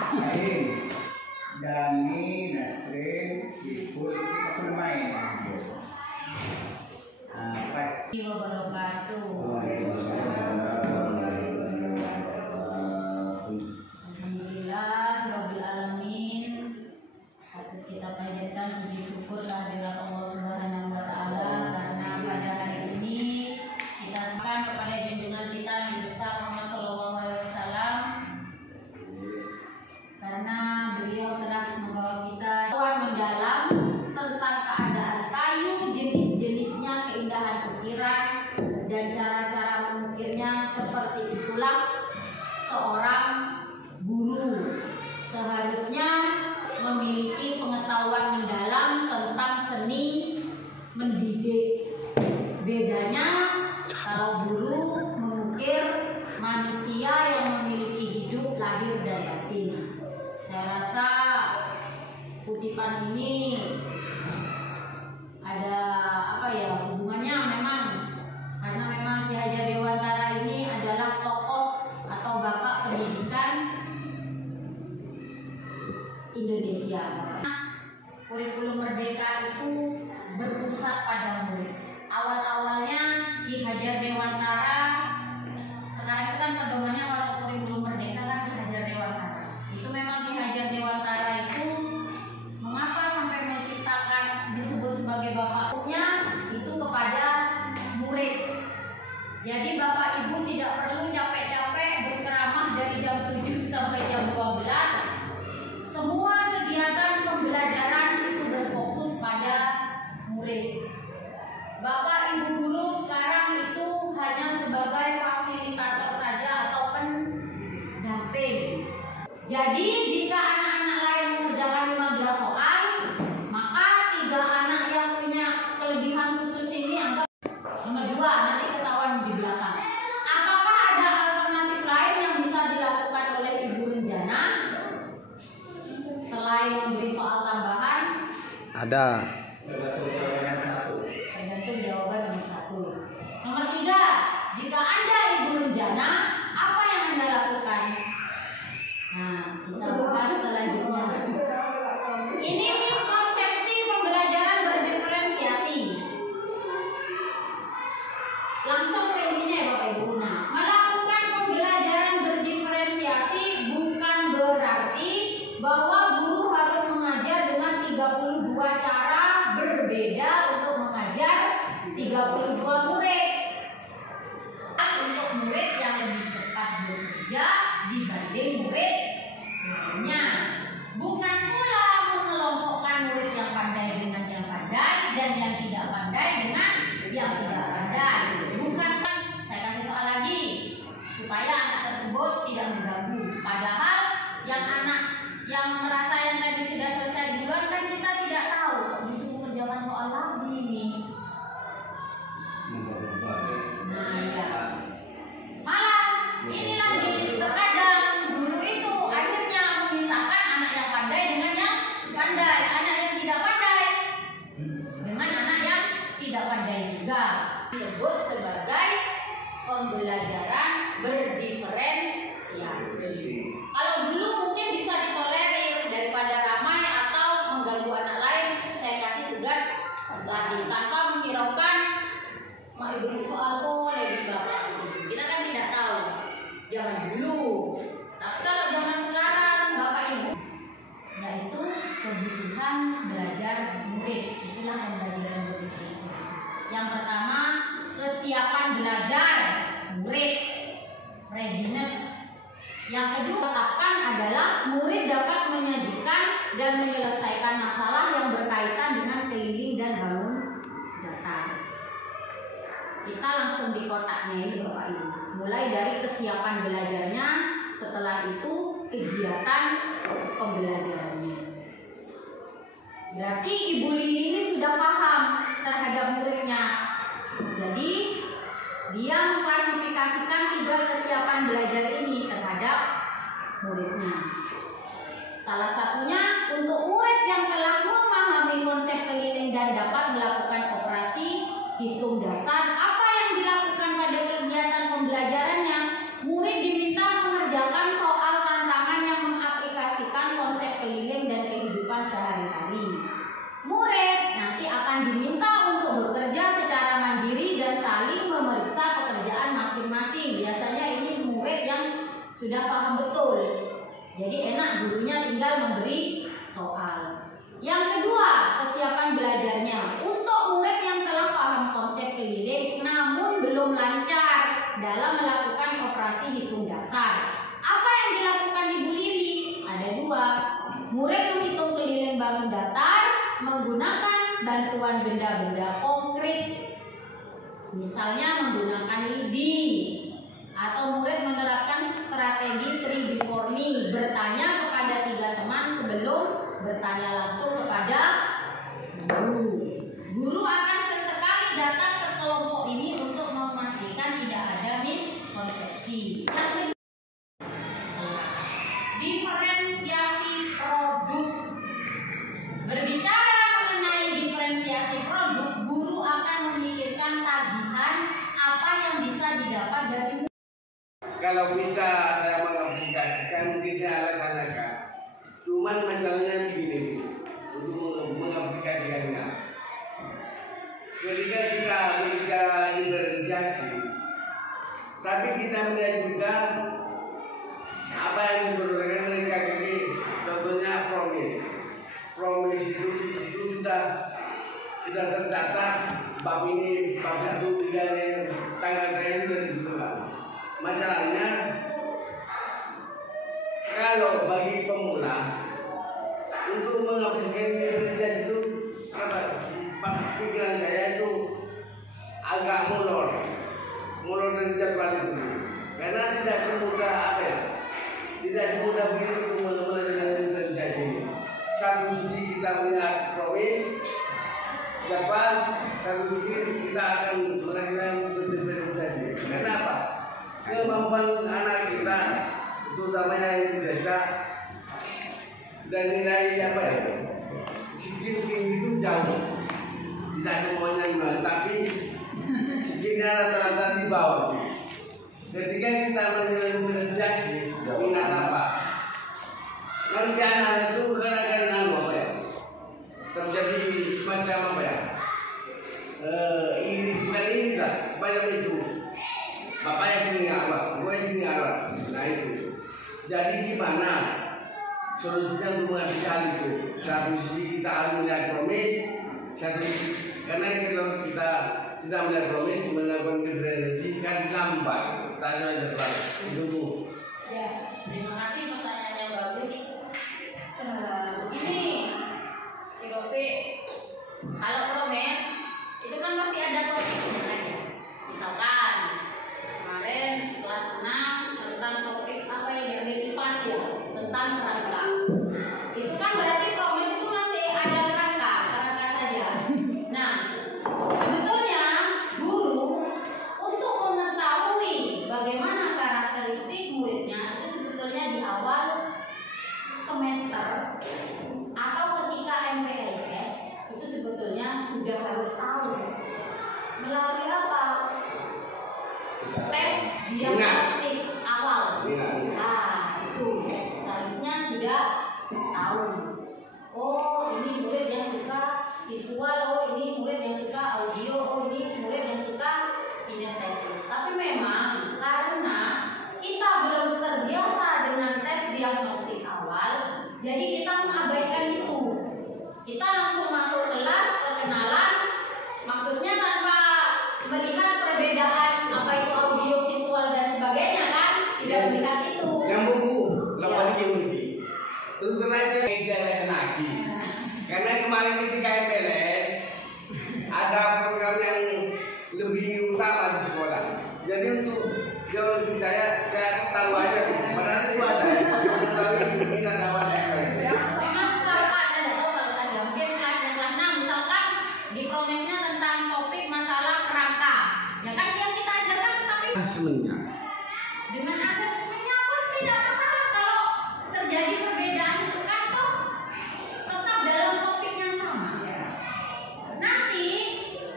Ain, Dani, Nasrin, ikut aku main. Wabarakatuh. Alhamdulillah Rabbil Alamin. Patut kita panjatkan puji syukur kehadirat Allah Subhanahu wa Ta'ala, karena pada hari ini kita serahkan kepada junjungan kita yang besar Muhammad Sallallahu Alaihi Wasallam, karena beliau telah membawa kita mendalam tentang keadaan kayu, jenis-jenisnya, keindahan ukiran, dan cara-cara mengukirnya. Seperti itulah seorang guru seharusnya memiliki pengetahuan mendalam tentang seni mendidik. Bedanya kalau guru mengukir manusia yang memiliki hidup lahir dan batin. Saya rasa kutipan ini ada hubungannya memang, karena memang Ki Hajar Dewantara ini adalah tokoh atau bapak pendidikan Indonesia. Kurikulum Merdeka itu berpusat pada murid. Awal-awalnya Ki Hajar Dewantara, sekarang itu kan pedomannya kalau kurikulum Merdeka kan Ki Hajar Dewantara. Itu memang Ki Hajar Dewantara itu mengapa sampai menciptakan disebut sebagai bapaknya itu kepada murid. Jadi bapak ibu tidak perlu capek-capek berceramah dari jam 7 sampai jam 12. Semua kegiatan pembelajaran itu berfokus pada murid. Bapak ibu guru sekarang itu hanya sebagai fasilitator saja atau pendamping. Jadi jika anak-anak lain mengerjakan 15 soal, maka 3 anak yang punya kelebihan khusus ini anggap nomor 2, nanti ketahuan di belakang. Apakah ada alternatif lain yang bisa dilakukan oleh ibu Renjana selain memberi soal tambahan? Ada. Tergantung jawaban nomor 1. Nomor 3, jika Anda ibu Renjana, apa yang Anda lakukan? Nah, kita bahas selanjutnya. Ini miskonsepsi pembelajaran berdiferensiasi. Langsung ke intinya ya Bapak Ibu. Nah, melakukan pembelajaran berdiferensiasi bukan berarti bahwa guru harus mengajar dengan 32 cara berbeda untuk mengajar 32 murid. Untuk murid yang lebih cepat bekerja dibanding murid lainnya. Bukan pula mengelompokkan murid yang pandai dengan yang pandai dan yang tidak pandai dengan yang tidak pandai. Bukan, saya kasih soal lagi supaya anak tersebut tidak mengganggu. Padahal yang anak yang merasa yang tadi sudah selesai duluan kan kita tidak tahu, disuruh menjawab soal lagi nih. Nah ya, malah ini lagi terkadang guru itu akhirnya memisahkan anak yang pandai dengan yang pandai, anak yang tidak pandai dengan anak yang tidak pandai juga. Disebut sebagai pembelajaran berdiferensiasi. Kalau dulu mungkin bisa ditolerir daripada ramai atau mengganggu anak lain, saya kasih tugas lagi tanpa menghiraukan mau ibu soal boleh di bapak. Kita kan tidak tahu zaman dulu. Tapi kalau zaman sekarang bapak ibu, yaitu kebutuhan belajar murid, itulah pembelajaran berdiferensiasi. Yang pertama, kesiapan belajar murid, readiness. Yang kedua, tetapkan adalah murid dapat menyajikan dan menyelesaikan masalah yang berkaitan dengan keliling dan bangun datar. Kita langsung di kotaknya ini Bapak Ibu. Mulai dari kesiapan belajarnya, setelah itu kegiatan pembelajarannya. Berarti Ibu Lili ini sudah paham terhadap muridnya. Jadi dia mengklasifikasikan 3 kesiapan belajar ini terhadap muridnya. Salah satunya untuk murid yang telah memahami konsep keliling dan dapat melakukan operasi hitung dasar. Apa yang dilakukan pada kegiatan pembelajarannya? Murid diminta mengerjakan soal tantangan yang mengaplikasikan betul. Jadi enak, gurunya tinggal memberi soal. Yang kedua, kesiapan belajarnya. Untuk murid yang telah paham konsep keliling namun belum lancar dalam melakukan operasi hitung dasar. Apa yang dilakukan Ibu Lili? Ada dua. Murid menghitung keliling bangun datar menggunakan bantuan benda-benda konkret. Misalnya menggunakan lidi. Atau murid menerapkan strategi 3 before me, bertanya kepada 3 teman sebelum bertanya langsung kepada guru. Guru akan sesekali datang ke kelompok ini untuk memastikan tidak ada miskonsepsi. Yang kedua, diferensiasi produk. Berbicara mengenai diferensiasi produk, guru akan memikirkan tagihan apa yang bisa didapat dari. Kalau bisa saya mengaplikasikan, mungkin saya laksanakan. Cuman masalahnya begini, untuk mengaplikasikannya. Ketika kita berbicara diferensiasi, tapi kita melihat juga apa yang diperlukan mereka ini. Contohnya promise. Promise itu sudah terdata. Bab ini, bab 1, 3, tanggal-tanggal sudah ditentukan. Masalahnya, kalau bagi pemula untuk mengaplikasikan diferensiasi itu, pikiran saya itu agak molor dari jadwal itu, karena tidak semudah tidak semudah begitu untuk melakukan diferensiasi ini. Satu sisi kita melihat promis jadwal, satu sisi kita akan melakukan diferensiasi. Kenapa? Kemampuan anak kita, terutama yang desa, dan nilai skill tinggi itu jauh. Tidak semuanya gimana, tapi skillnya rata-rata di bawah. Ketika kita menilai diferensiasi, minat apa? Nanti anak itu kadang-kadang terjadi semacam bukan ini lah, banyak itu. Bapaknya sini ngarang, gue sini ngarang. Nah itu. Jadi gimana solusinya untuk mengatasi itu? Satu sisi kita harus melihat promis, karena kita tidak melihat promis, melakukan diferensiasi kan lambat. Tanya aja itu Bu. Ya, terima kasih pertanyaan yang bagus. Begini, si Rofi, kalau promes itu kan pasti ada topik sebenarnya. Misalkan kemarin kelas 6 tentang topik apa yang diambil IPAS ya, tentang kerangka. Itu kan berarti promes itu masih ada kerangka saja. Nah, sebetulnya guru untuk mengetahui bagaimana karakteristik muridnya itu sebetulnya di awal semester atau ketika MPLS itu sebetulnya sudah harus tahu melalui apa? Tes diagnostik awal. Nah, itu seharusnya sudah tahu. Oh, ini murid yang suka visual, oh ini murid yang suka audio, oh ini murid yang suka kinestetis. Tapi memang karena kita belum terbiasa dengan tes diagnostik awal, jadi kita mengabaikan itu. Kita langsung masuk kelas perkenalan, maksudnya tanpa melihat perbedaan apa itu audio, visual dan sebagainya kan, tidak melihat itu. Yang buku, lama lagi. Terus saya tidak lagi. Karena kemarin ketika MPLS ada program yang lebih utama di sekolah. Jadi untuk jauh saya taruh aja. Padahal itu ada. Tapi bisa dapat. Memang saya tidak tahu kalau tadi mungkin kelas yang kelas 6 misalkan di promesnya tentang topik masalah kerangka. Ya kan yang kita ajarkan tapi Asesmennya. dengan asesmennya pun tidak masalah kalau terjadi perbedaan itu kan toh tetap dalam topik yang sama. Nanti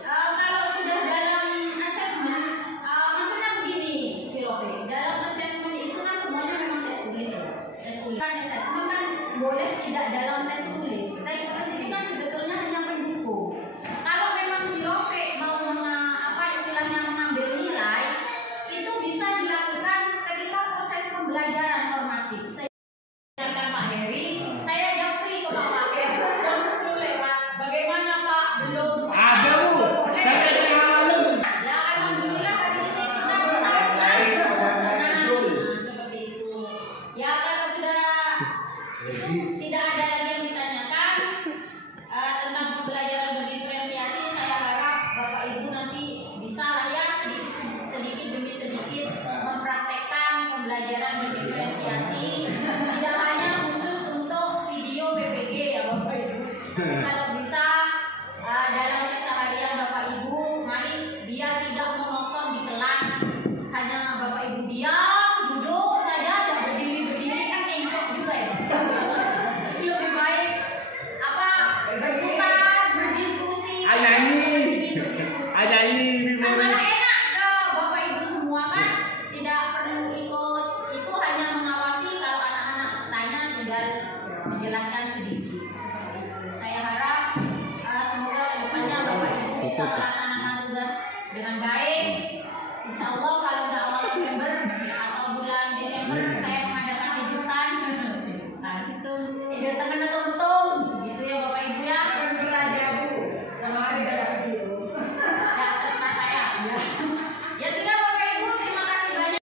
kalau sudah dalam asesmen, maksudnya begini, Filope, dalam asesmen itu kan semuanya memang tes tulis ya. Tes tulis kan asesmen kan boleh tidak dalam tes tulis. Tes tulis itu kan sebetulnya hanya pendukung. Kalau memang Filope mau istilahnya mengambil nilai, itu bisa dilakukan ketika proses pembelajaran formatif. tidak ada lagi yang ditanyakan tentang pembelajaran berdiferensiasi. Saya harap Bapak Ibu nanti bisa lah ya sedikit demi sedikit mempraktekkan pembelajaran berdiferensiasi. Tidak hanya khusus untuk video PPG ya Bapak Ibu. Kalau bisa dalam keseharian Bapak Ibu, mari biar tidak monoton di kelas. Hanya Bapak Ibu diam, duduk saja, dan berdiri kan engkok juga ya. Lebih baik bertukar, berdiskusi. Ada ini Kan malah enak ke Bapak Ibu semua kan, tidak perlu ikut. Itu hanya mengawasi, kalau anak-anak tanya tinggal menjelaskan sedikit. Saya harap semoga kedepannya Bapak Ibu bisa melaksanakan tugas dengan baik. Insya Allah kalau nggak awal November atau bulan Desember saya mengadakan kejutan. Nah situ, teman-teman